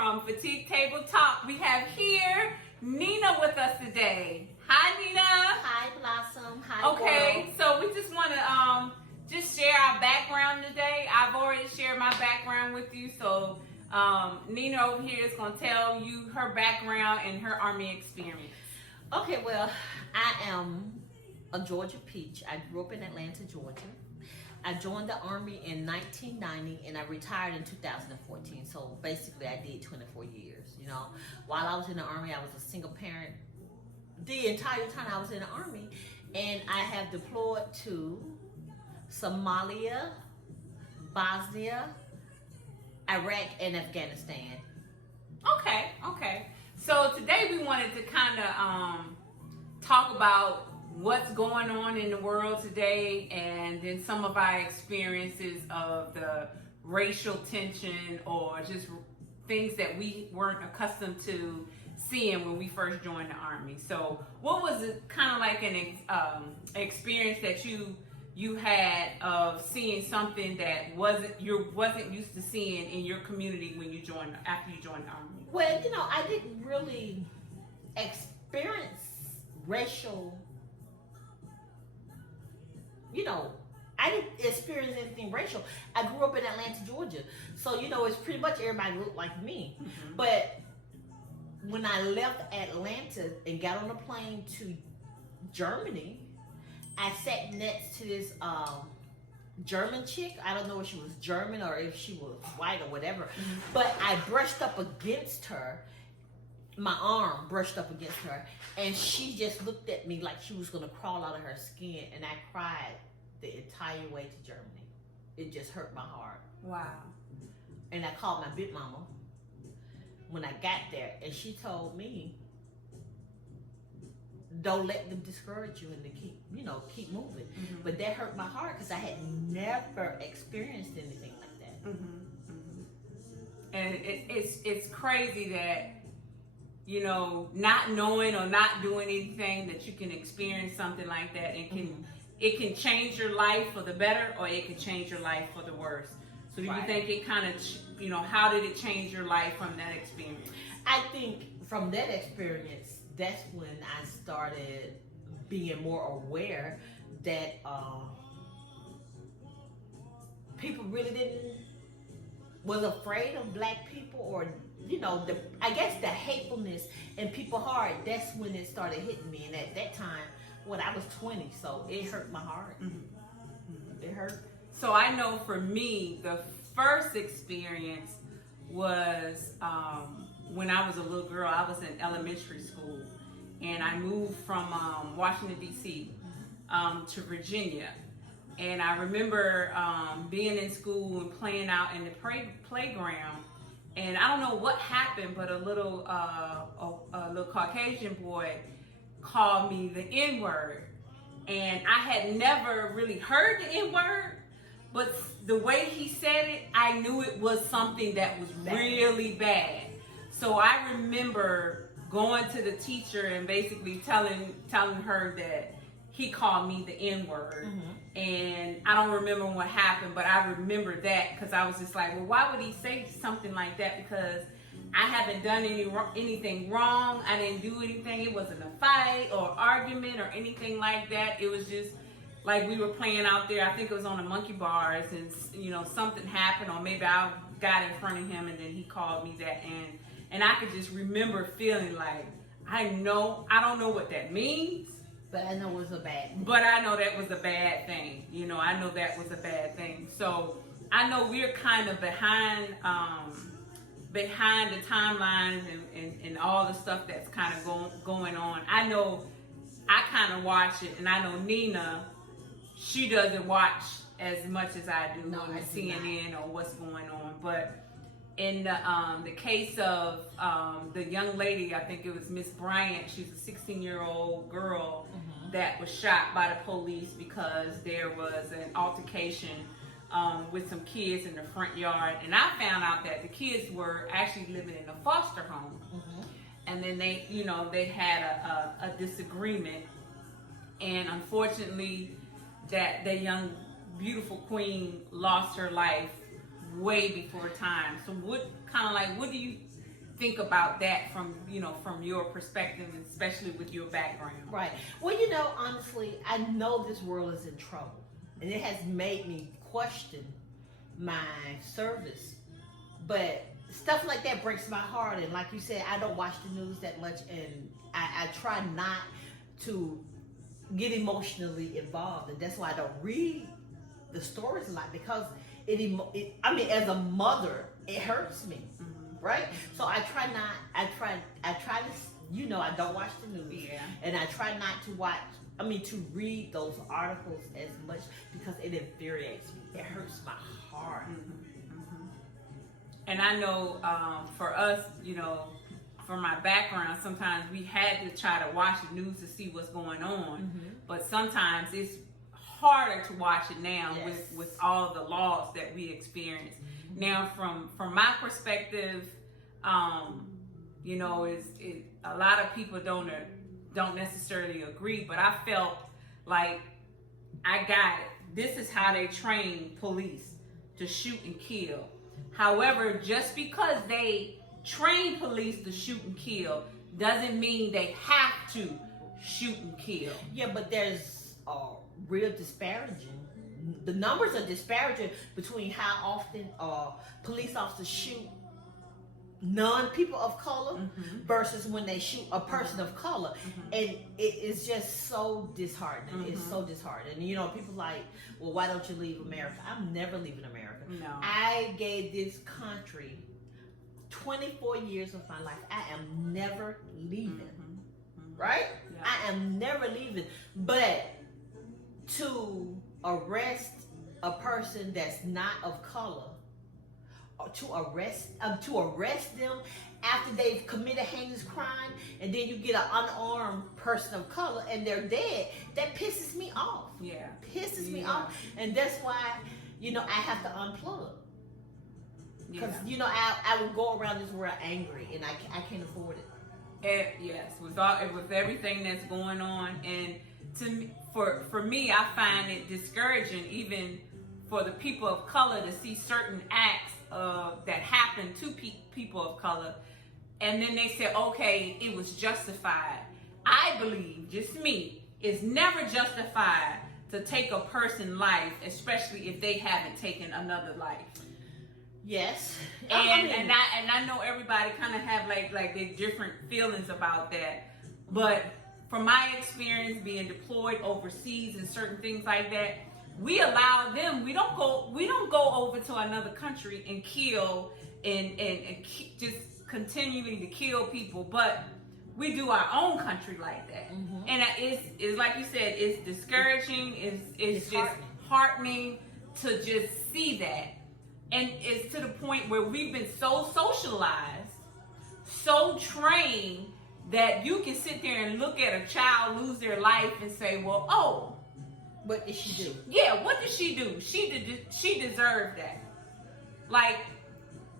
from Fatigue Table Talk. We have here Nina with us today. Hi, Nina. Hi, Blossom. Hi, Okay, world. so we just want to just share our background today. I've already shared my background with you, so Nina over here is going to tell you her background and her Army experience. Okay, well, I am a Georgia peach. I grew up in Atlanta, Georgia. I joined the Army in 1990 and I retired in 2014. So basically I did 24 years, you know. While I was in the Army, I was a single parent the entire time I was in the Army. And I have deployed to Somalia, Bosnia, Iraq, and Afghanistan. Okay. So today we wanted to kind of talk about what's going on in the world today, and then some of our experiences of the racial tension or just things that we weren't accustomed to seeing when we first joined the Army. So what was it kind of like an experience that you had of seeing something that wasn't used to seeing in your community when you joined after you joined the Army? Well, you know, I didn't really experience racial, you know, I didn't experience anything racial. I grew up in Atlanta, Georgia. So, you know, it's pretty much everybody looked like me. Mm-hmm. But when I left Atlanta and got on a plane to Germany, I sat next to this German chick. I don't know if she was German or if she was white or whatever. Mm-hmm. But I brushed up against her. My arm brushed up against her. And she just looked at me like she was going to crawl out of her skin. And I cried the entire way to Germany. It just hurt my heart. Wow. And I called my big mama when I got there. And she told me, don't let them discourage you and to keep moving. Mm-hmm. But that hurt my heart because I had never experienced anything like that. Mm-hmm. Mm-hmm. And it's crazy that, you know, not knowing or not doing anything, that you can experience something like that and it can change your life for the better or it can change your life for the worse. So do you think it kind of, you know, how did it change your life from that experience? I think from that experience, that's when I started being more aware that people really was afraid of black people, or you know, I guess the hatefulness in people's heart. That's when it started hitting me, and at that time, I was 20, so it hurt my heart. Mm-hmm. Mm-hmm. It hurt. So I know for me, the first experience was when I was a little girl. I was in elementary school, and I moved from Washington, D.C. To Virginia. And I remember being in school and playing out in the playground. And I don't know what happened, but a little Caucasian boy called me the N-word. And I had never really heard the N-word, but the way he said it, I knew it was something that was really bad. So I remember going to the teacher and basically telling her that he called me the N-word. Mm-hmm. And I don't remember what happened, but I remember that because I was just like, well, why would he say something like that? Because I haven't done anything wrong. I didn't do anything. It wasn't a fight or argument or anything like that. It was just like we were playing out there. I think it was on the monkey bars, and you know, something happened, or maybe I got in front of him and then he called me that. And I could just remember feeling like, I don't know what that means. But I know it was a bad thing. But I know that was a bad thing. You know, I know that was a bad thing. So I know we're kind of behind the timelines and all the stuff that's kind of going on. I know I kind of watch it, and I know Nina, she doesn't watch as much as I do on CNN or what's going on. But in the case of the young lady, I think it was Ms Bryant, she's a 16-year-old girl that was shot by the police because there was an altercation with some kids in the front yard. And I found out that the kids were actually living in a foster home. Mm-hmm. And then they had a disagreement. And unfortunately, that young, beautiful queen lost her life way before time. So what do you think about that from, from your perspective, especially with your background. Right. Well, honestly, I know this world is in trouble, and it has made me question my service. But stuff like that breaks my heart, and like you said, I don't watch the news that much, and I try not to get emotionally involved, and that's why I don't read the stories a lot, because as a mother, it hurts me, right? So I try to, I don't watch the news, and I try not to read those articles as much, because it infuriates me. It hurts my heart. And I know for us, from my background, sometimes we had to try to watch the news to see what's going on, but sometimes it's harder to watch it now with all the laws that we experience. Now, from my perspective, a lot of people don't necessarily agree, but I felt like I got it. This is how they train police to shoot and kill. However, just because they train police to shoot and kill doesn't mean they have to shoot and kill. Yeah, but there's real disparaging. The numbers are disparaging between how often police officers shoot non-people of color versus when they shoot a person of color, and it is just so disheartening. It's so disheartening. People like, well, why don't you leave America? I'm never leaving America. No. I gave this country 24 years of my life. I am never leaving. Right? Yeah. I am never leaving. But to arrest a person that's not of color, to arrest them after they've committed a heinous crime, and then you get an unarmed person of color and they're dead, that pisses me off. Yeah. Pisses me off. And that's why, I have to unplug. Because, I would go around this world angry, and I can't afford it. Yes, with everything that's going on, and to me, for me, I find it discouraging, even for the people of color, to see certain acts that happen to people of color, and then they say, okay, it was justified. I believe, just me, it's never justified to take a person's life, especially if they haven't taken another life. Yes. And I know everybody kind of have like their different feelings about that, but from my experience being deployed overseas and certain things like that, we allow them. We don't go over to another country and kill and just continuing to kill people, but we do our own country like that. And it's like you said, it's discouraging. It's just heartening to just see that. And it's to the point where we've been so socialized, so trained, that you can sit there and look at a child lose their life and say, well, oh, what did she do? Yeah, what did she do? She deserved that. Like,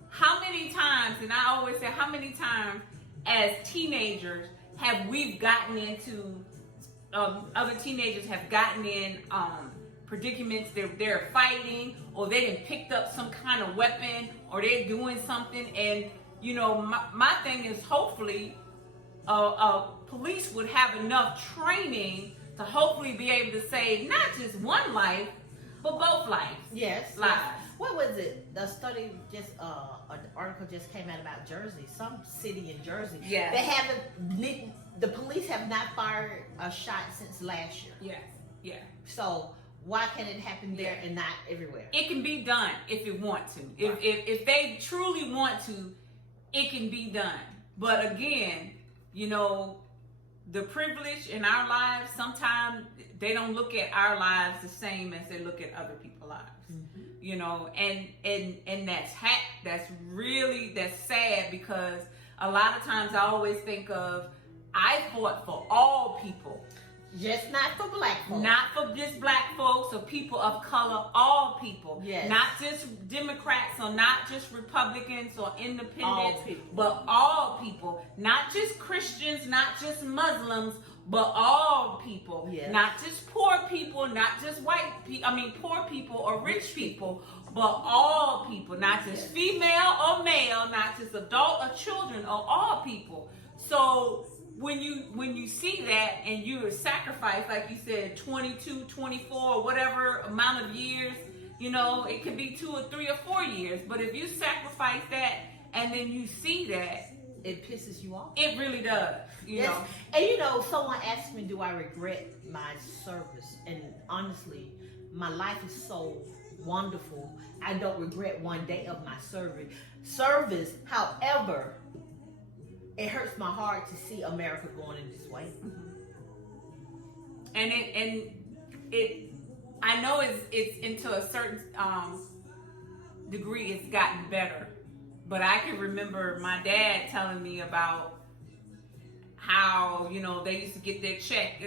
how many times, and I always say, how many times as teenagers have we gotten into, other teenagers have gotten in predicaments, they're fighting, or they done picked up some kind of weapon, or they're doing something, and my thing is, hopefully police would have enough training to hopefully be able to save not just one life, but both lives. Yes. Lives. What was it? The study an article just came out about Jersey, some city in Jersey. Yeah. The police have not fired a shot since last year. Yes. Yeah. So why can't it happen there and not everywhere? It can be done if it want to. Right. If they truly want to, it can be done. But again, the privilege in our lives, sometimes they don't look at our lives the same as they look at other people's lives. And that's sad, because a lot of times I always think of, I fought for all people. Just not for black folks. Not for just black folks or people of color, all people. Yes. Not just Democrats or not just Republicans or independents, all people. But all people. Not just Christians, not just Muslims, but all people. Yes. Not just poor people, not just white people, poor people or rich people. but all people, not just female or male, not just adult or children, or all people. So when you see that and you sacrifice, like you said, 22, 24, whatever amount of years, it could be 2 or 3 or 4 years. But if you sacrifice that and then you see that, it pisses you off. It really does. You know. And someone asked me, do I regret my service? And honestly, my life is so wonderful. I don't regret one day of my service. However, it hurts my heart to see America going in this way. And it I know it's into a certain degree it's gotten better. But I can remember my dad telling me about how, they used to get their check.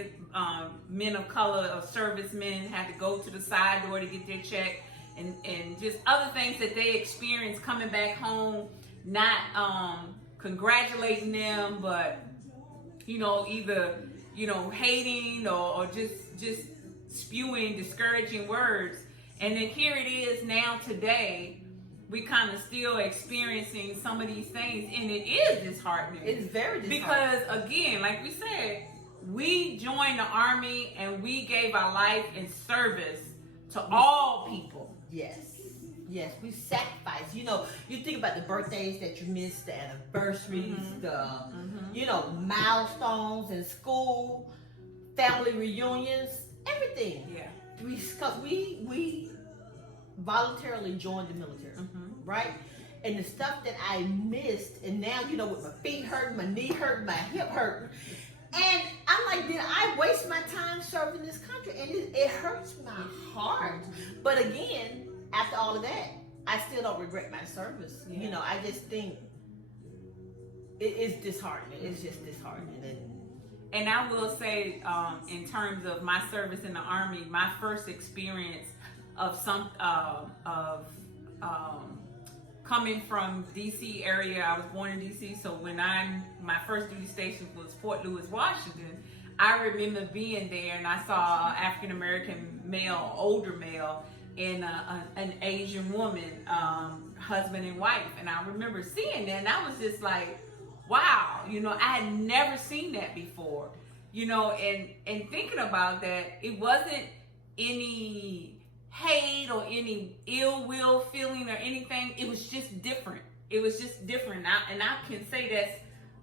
Men of color, of servicemen, had to go to the side door to get their check, and just other things that they experienced coming back home, not congratulating them, but either hating or just spewing discouraging words. And then here it is now today. We kind of still experiencing some of these things, and it is disheartening. It's very disheartening. Because, again, like we said, we joined the Army and we gave our life in service to all people. Yes, we sacrificed. You think about the birthdays that you missed, the anniversaries, the milestones in school, family reunions, everything. Yeah. Because we voluntarily joined the military, right? And the stuff that I missed, and now, with my feet hurting, my knee hurting, my hip hurting, and I'm like, did I waste my time serving this country? And it hurts my heart. But again, after all of that, I still don't regret my service. Yeah. I just think it is disheartening. It's just disheartening. And I will say, in terms of my service in the Army, my first experience of coming from DC area. I was born in DC, so my first duty station was Fort Lewis, Washington. I remember being there, and I saw an African American male, older male, and an Asian woman, husband and wife. And I remember seeing that, and I was just like, wow, I had never seen that before, and thinking about that, it wasn't any hate or any ill will feeling or anything. It was just different. And I can say that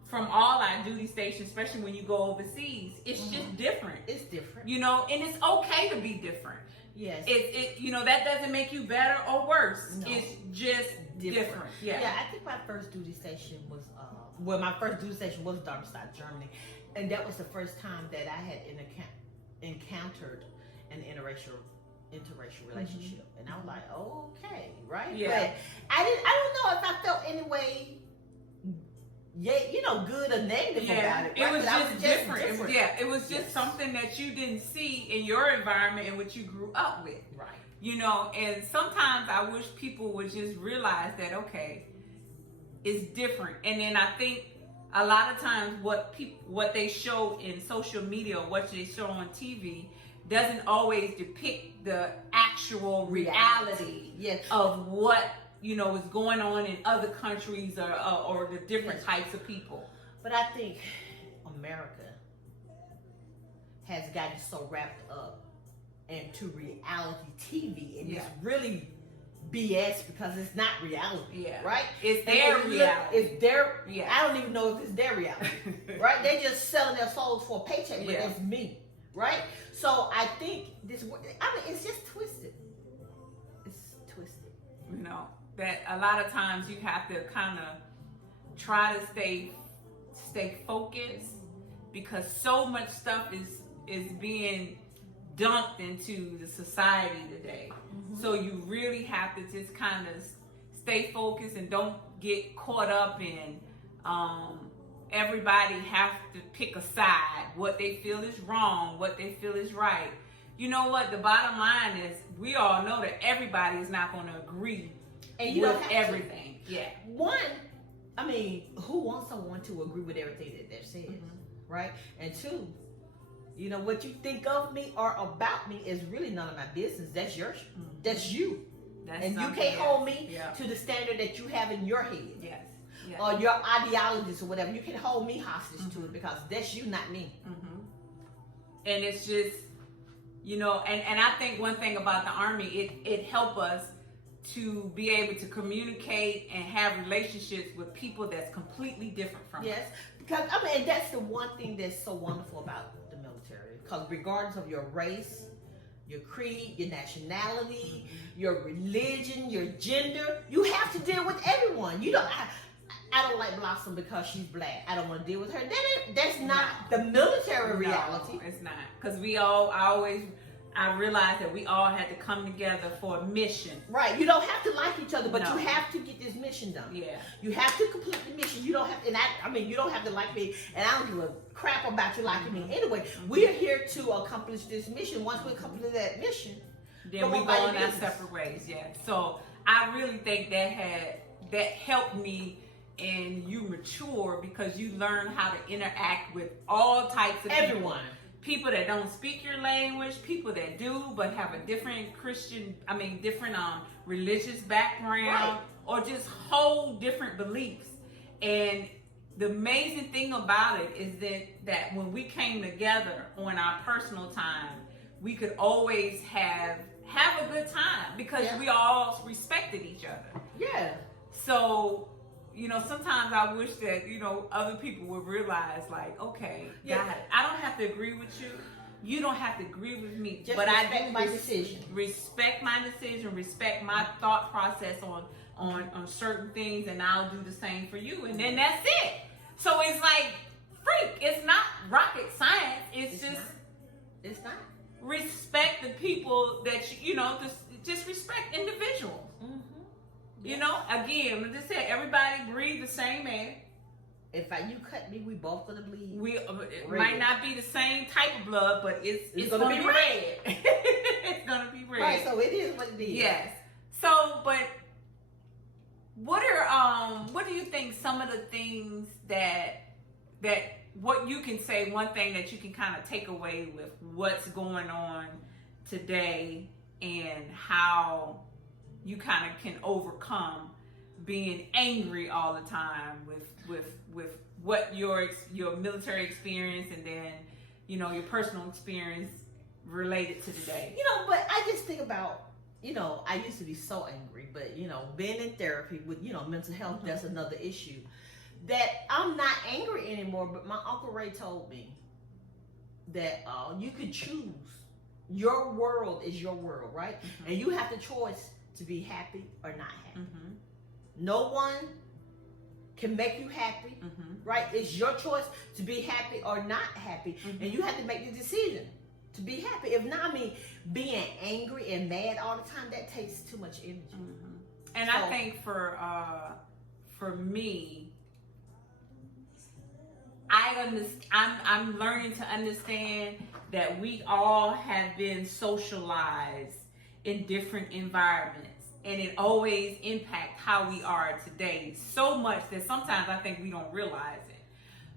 from all our duty stations, especially when you go overseas, it's just different. It's different. And it's okay to be different. Yes. That doesn't make you better or worse. No. It's just different. Yeah. Yeah, I think my first duty station was Darmstadt, Germany. And that was the first time that I had encountered an interracial relationship, and I was like, okay, right? Yeah. But I don't know if I felt any way, good or negative about it. Right? It was just different. It was just something that you didn't see in your environment and what you grew up with. Right. And sometimes I wish people would just realize that, okay, it's different. And then I think a lot of times what they show in social media, what they show on TV, doesn't always depict the actual reality of what is going on in other countries or the different types of people. But I think America has gotten so wrapped up into reality TV, and it's really BS because it's not reality, right? It's their reality. It's their. I don't even know if it's their reality, right? They're just selling their souls for a paycheck, but that's me. Right? So I think it's just twisted. It's twisted. That a lot of times you have to kind of try to stay focused, because so much stuff is being dumped into the society today. So you really have to just kind of stay focused and don't get caught up in everybody have to pick a side, what they feel is wrong, what they feel is right. You know what? The bottom line is, we all know that everybody is not going to agree with everything. Who wants someone to agree with everything that they're saying, right? And two, what you think of me or about me is really none of my business. That's yours. That's you. And you can't hold me to the standard that you have in your head. Yes. Yes. Or your ideologies or whatever. You can hold me hostage to it because that's you, not me. And it's just, you know, and I think one thing about the Army, it helped us to be able to communicate and have relationships with people that's completely different from us. Yes, because I mean, that's the one thing that's so wonderful about the military. Because regardless of your race, your creed, your nationality, your religion, your gender, you have to deal with everyone. You don't. I don't like Blossom because she's black. I don't want to deal with her. That's not the military reality. No, it's not. Because I realized that we all had to come together for a mission. Right. You don't have to like each other, but you have to get this mission done. Yeah. You have to complete the mission. You don't have, and I mean, you don't have to like me, and I don't give a crap about you liking me. Anyway, we are here to accomplish this mission. Once we accomplish that mission, then we go on our separate ways. Yeah. So I really think that helped me. And you mature because you learn how to interact with all types of everyone. People that don't speak your language, people that do but have a different different religious background, or just whole different beliefs. And the amazing thing about it is that when we came together on our personal time, we could always have a good time because we all respected each other. Yeah. So, you know, sometimes I wish that, you know, other people would realize, like, okay, God, I don't have to agree with you. You don't have to agree with me. Just but respect I do my decision. Respect my decision, respect my thought process on certain things, and I'll do the same for you. And then that's it. So it's like, freak, it's not rocket science. It's not. Respect the people that you know, just respect individuals. You know, again, as I said, everybody breathe the same air. If you cut me, we both gonna bleed. It might not be the same type of blood, but it's gonna be red. It's gonna be red. Right, so it is what it is. Yes. So, but what do you think some of the things that what you can say, one thing that you can kind of take away with what's going on today and how you kind of can overcome being angry all the time with what your military experience and then, you know, your personal experience related to today. You know, but I just think about, you know, I used to be so angry, but, you know, being in therapy with, you know, mental health, that's another issue. That I'm not angry anymore, but my Uncle Ray told me that you could choose. Your world is your world, right? And you have the choice to be happy or not happy. No one can make you happy, right? It's your choice to be happy or not happy, and you have to make the decision to be happy. If not, I mean, being angry and mad all the time, that takes too much energy. And so, I think for me, I'm learning to understand that we all have been socialized in different environments, and it always impacts how we are today so much that sometimes I think we don't realize it.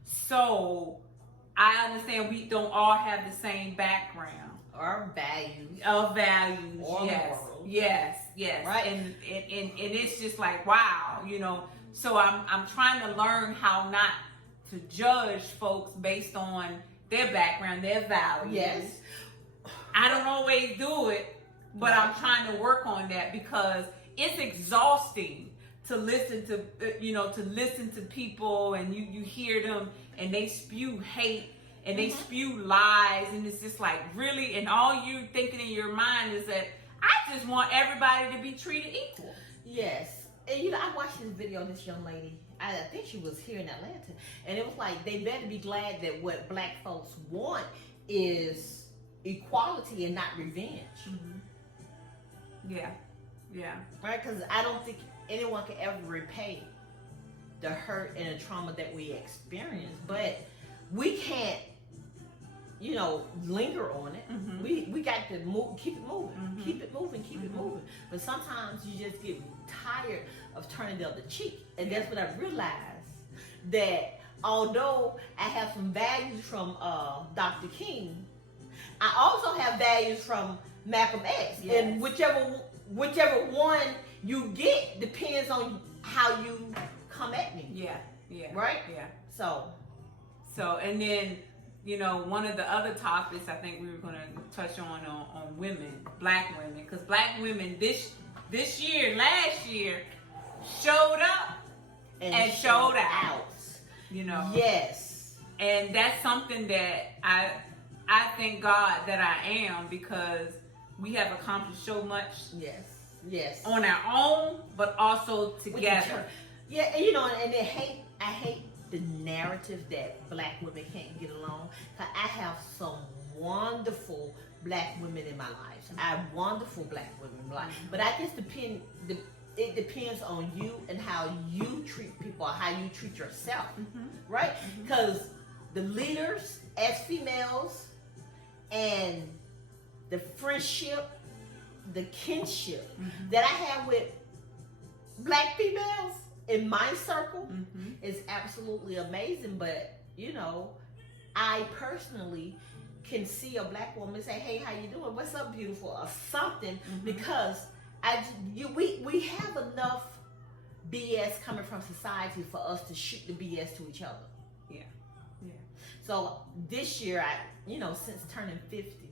So I understand we don't all have the same background or values. Or morals. Yes. Right. And it's just like, wow, you know. So I'm trying to learn how not to judge folks based on their background, their values. Yes. I don't always do it. But I'm trying to work on that because it's exhausting to listen to people and you hear them and they spew hate and they spew lies, and it's just like, really, and all you thinking in your mind is that I just want everybody to be treated equal. Yes. And you know, I watched this video of this young lady. I think she was here in Atlanta, and it was like, they better be glad that what black folks want is equality and not revenge. Yeah. Right? Because I don't think anyone can ever repay the hurt and the trauma that we experienced. But we can't, you know, linger on it. We got to move, keep it moving, keep it moving. But sometimes you just get tired of turning the other cheek. And that's what I realized, that although I have some values from Dr. King, I also have values from Malcolm X. And whichever whichever one you get depends on how you come at me. Yeah, yeah. Right? Yeah. So, and then, one of the other topics I think we were going to touch on women, black women, because black women this year, last year, showed up and showed out. Yes. And that's something that I thank God that I am, because we have accomplished so much. Yes. On our own, but also together. Yeah, and I hate the narrative that black women can't get along. 'Cause I have some wonderful black women in my life. I have wonderful black women in my life. But I guess it depends on you and how you treat people, how you treat yourself, right? Because the leaders as females and the friendship, the kinship that I have with black females in my circle is absolutely amazing. But I personally can see a black woman say, "Hey, how you doing? What's up, beautiful?" or something, because we have enough BS coming from society for us to shoot the BS to each other. Yeah. So this year, since turning 50,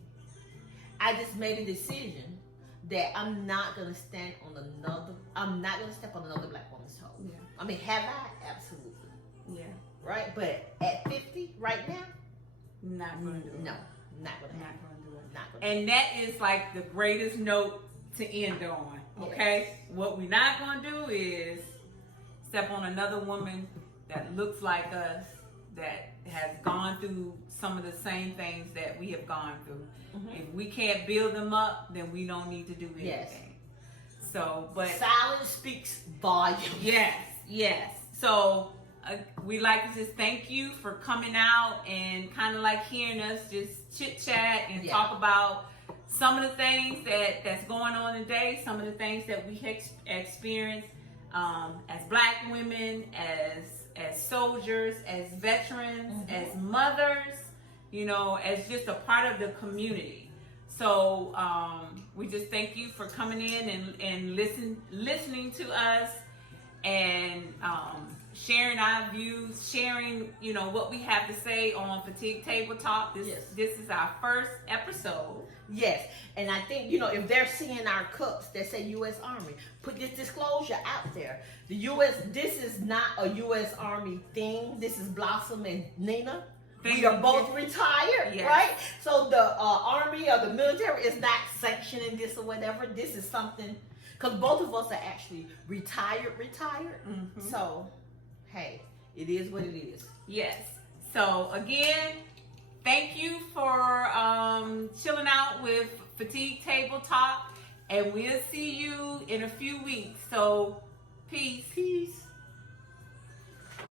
I just made a decision that I'm not gonna step on another black woman's toe. Yeah. I mean, have I? Absolutely. Yeah. Right? But at 50, right now, not gonna do it. No, not gonna happen. Not gonna do it. Not gonna. And that is like the greatest note to end on. Okay? Yes. What we're not gonna do is step on another woman that looks like us, that has gone through some of the same things that we have gone through. If we can't build them up, then we don't need to do anything. Yes. So, but silence speaks volumes. Yes. So we like to just thank you for coming out and kind of like hearing us just chit chat and talk about some of the things that's going on today, some of the things that we experienced as black women, as soldiers, as veterans, as mothers, as just a part of the community. So we just thank you for coming in and listening to us and sharing our views, sharing what we have to say on Fatigue Table Talk. This is our first episode. Yes, and I think if they're seeing our cups that say U.S. Army, put this disclosure out there. The U.S. This is not a U.S. Army thing. This is Blossom and Nina. We are both retired, right? So the Army or the military is not sanctioning this or whatever. This is something, because both of us are actually retired. So, hey, it is what it is. Yes. So again, thank you for chilling out with Fatigue Table Talk, and we'll see you in a few weeks. So, peace.